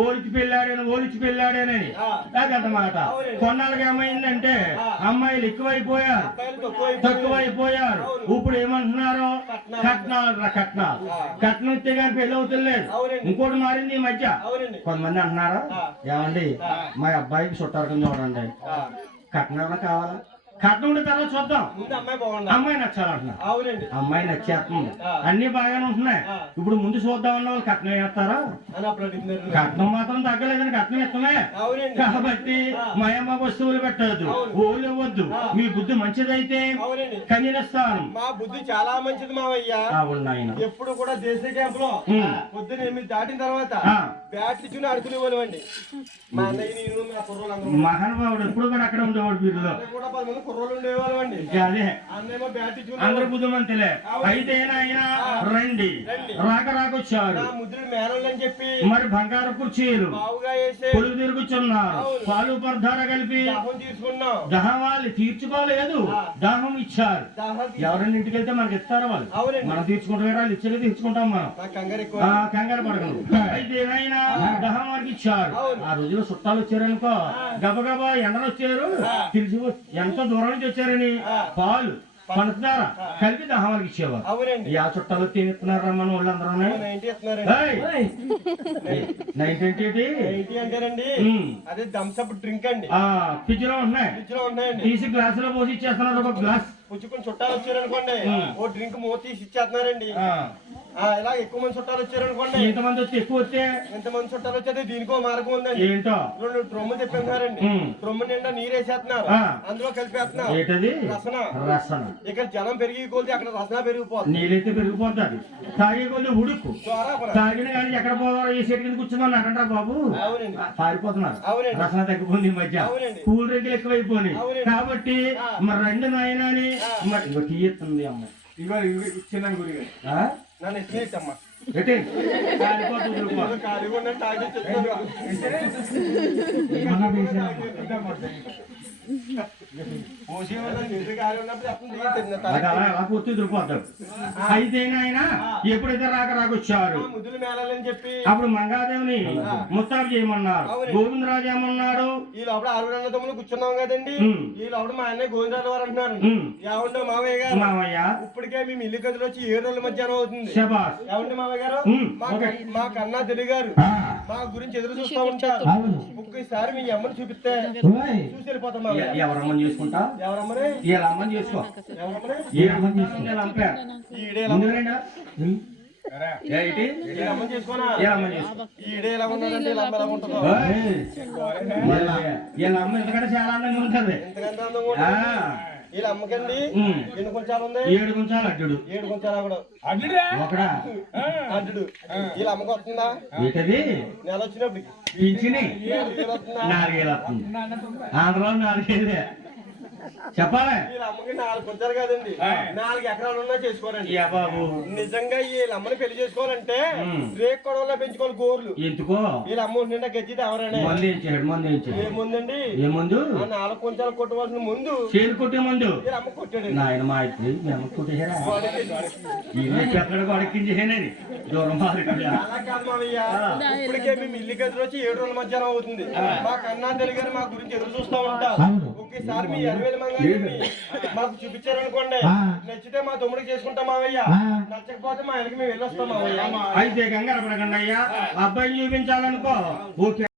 ఓడిచి పెళ్ళాడేనని అదన్నమాట. కొన్నాళ్ళకి ఏమైందంటే అమ్మాయిలు ఎక్కువైపోయారు, తక్కువైపోయారు. ఇప్పుడు ఏమంటున్నారు? కట్నం ఇస్తే కానీ పెళ్లి అవుతులేదు. ఇంకోటి మారింది ఈ మధ్య. కొంతమంది అంటున్నారు, ఏమండి మా అబ్బాయికి చుట్టారకం చూడండి, కట్నం ఏమైనా కావాలా? కట్నం ఉండే తర్వాత చూద్దాం, అమ్మాయి నచ్చాలంటున్నారు. అమ్మాయి నచ్చేస్తుంది, అన్ని బాగానే ఉంటున్నాయి. ఇప్పుడు ముందు చూద్దాం అన్న వాళ్ళు కట్నం వేస్తారా? కట్నం మాత్రం తగ్గలేదని కట్నం ఇస్తామే. కాబట్టి మయమ్మ వస్తువులు పెట్టద్దు, ఓళ్ళు ఇవ్వద్దు. మీ బుద్ధి మంచిదైతే కనిస్తాను. మా బుద్ధి చాలా మంచిది మావయ్య. అవునాయన ఎప్పుడు కూడా దేశ క్యాంప్ లో పొద్దున 8 దాటిన తర్వాత బ్యాట్ ఇచ్చి అడుగులు ఇవ్వనివ్వండి. మా అన్నయ్య నేను మా కుర్రోళ్ళు మహానుభావుడు ఎప్పుడు కూడా అక్కడ ఉండేవాడు. వీరిలో కూడా 10 మంది కుర్రోళ్ళు ఉండేవాళ్ళండి. అదే అన్నేమో బ్యాట్ ఇచ్చి అందరూ బుద్ధిమంతులే. అయితే ఆయన రండి రాకొచ్చారు. ముద్దుడు మేనలు అని చెప్పి మరి బంగారు కుర్చీలు బావుగా వేసి కొలుగు తిరుగుచున్నారు. పాలు పర్ధార కలిపి తీసుకున్నాం. దహం వాళ్ళు తీర్చుకోలేదు, దాహం ఇచ్చారు. ఎవరైనా ఇంటికి వెళ్తే మనకి ఇస్తారు వాళ్ళు, మనం తీర్చుకుంటాం. వాళ్ళు ఇచ్చేది తీర్చుకుంటాం మనం, కంగారు పడగలరు. అయితే ఏమైనా దహం వారికి ఇచ్చారు. ఆ రోజులో చుట్టాలు వచ్చారనుకో, గబగబా ఎండలు వచ్చారు, తెలిసి ఎంతో దూరం నుంచి వచ్చారని పాలు పంచదార కలిపి దహానికి ఇచ్చేవారు. ఆ చుట్టాలు తినేస్తున్నారు రమ్మని వాళ్ళందరూ. అదే థమ్సప్ డ్రింక్ అండి. ఫ్రిడ్జ్ లో ఉన్నాయి, తీసి గ్లాస్ లో పోసి ఇచ్చేస్తున్నారు. ఒక గ్లాస్ పుచ్చుకుని చుట్టాలు వచ్చారనుకోండి, ఓ డ్రింక్ మూత తీసి ఇచ్చేస్తున్నారండి. ఇలా ఎక్కువ మంది చుట్టాలు వచ్చారనుకోండి, ఎంతమంది వచ్చి ఎక్కువ వస్తే ఎంతమంది చుట్టాలు వచ్చేది దీనికో మార్గం ఉందండి. ఏంటో 2 డ్రమ్ము తెప్పించారండి. డ్రమ్ము నిండా నీరేసేస్తున్నారు, అందులో కలిపేస్తున్నారు రసన. ఇక్కడ జనం పెరిగి కొద్ది అక్కడ రసన పెరిగిపోతుంది. నీళ్ళైతే పెరిగిపోతుంది, తాగే కొద్ది ఉడుకు. తాగిన కానీ ఎక్కడ పోవాలో ఈ సెట్ కింద కూర్చున్నాను అంటారా బాబు, పారిపోతున్నారు. రసన తగ్గిపోయింది ఈ మధ్య, కూల్ డ్రింకులు ఎక్కువైపోయినాయి. కాబట్టి మరి 2 నాయన అని మరి ఇంకో టీ ఇస్తుంది అమ్మాయి. ఇవాళ ఇచ్చిన గురి నన్ను ఇచ్చినట్టమ్మా అయితే ఆయన ఎప్పుడైతే రాకొచ్చారు అప్పుడు మంగాదేవిని ముస్తాబు చేయమన్నారు. గోవిందరాజు ఏమన్నాడు, ఈ లోపల 6 అన్నదమ్ములు కూర్చున్నాం కదండి. ఈ లోపల మా అన్నయ్య గోవిందరాజు వారు అంటున్నారు, ఏమంటే మావయ్య గారు, మావయ్య ఇప్పటికే మేము ఇల్లు గదిలో వచ్చి 7 రోజుల మధ్యాహ్నం అవుతుంది. ఏమంటే మావయ్య గారు, మా కన్నా తెలిగారు మా గురించి ఎదురు చూస్తూ ఉంటారు. ఒక్కసారి మీ అమ్మని చూపిస్తే చూసి వెళ్ళిపోతాం. ఎవరమ్మని చేసుకుంటా, ఎవరమ్మని అమ్మని చేసుకో, ఎందుకంటే చాలా అందంగా ఉంటుంది. వీళ్ళ అమ్మకండి 7 కొంచాలు ఉంది. 7 కొంచాలు అడ్డు, 7 కొంచాలు ఒకడా అడ్డు. వీళ్ళ అమ్మకి వస్తుందా? ఏంటది? నెల వచ్చినప్పుడు పింఛని 4,000 వస్తుంది. ఆంధ్రలో 4,000 చెప్పాలి. వీళ్ళ అమ్మకి 4 కొంచాలు కాదండి, 4 ఎకరాలు ఉన్నా చేసుకోరండి బాబు. నిజంగా వీళ్ళ అమ్మని పెళ్లి చేసుకోవాలంటే రేక్ కొడవల్లో పెంచుకోవాలి గోర్లు. ఎందుకో వీళ్ళ అమ్మ నిండా గజ్జిది ఎవరైనా ఏముందండి, ఏముందు 4 కొంచాలు కొట్టవలసిన ముందు చేరు కొట్టే ముందు వీళ్ళ అమ్మ కొట్టాడు. నాయన మా ఇద్దరు మీ అమ్మ కొట్టేసారా? అడిగించేనండి దూరం. అలా కాదు మావయ్య, ఇప్పటికే మేము ఇల్లు గదిలో వచ్చి 7 రోజుల మధ్యాహ్నం అవుతుంది. మా కన్నా తెలిగారు మా గురించి ఎదురు చూస్తూ ఉంటారు. ఒకేసారి మీ 20,000 మాకు చూపించారనుకోండి, నచ్చితే మా తమ్ముడికి చేసుకుంటాం మావయ్య, నచ్చకపోతే మా ఆయనకి మేము వెళ్ళొస్తాం మావయ్య. అయితే కంగారు పడకండి అయ్యా, అబ్బాయిని చూపించాలనుకో ఓకే.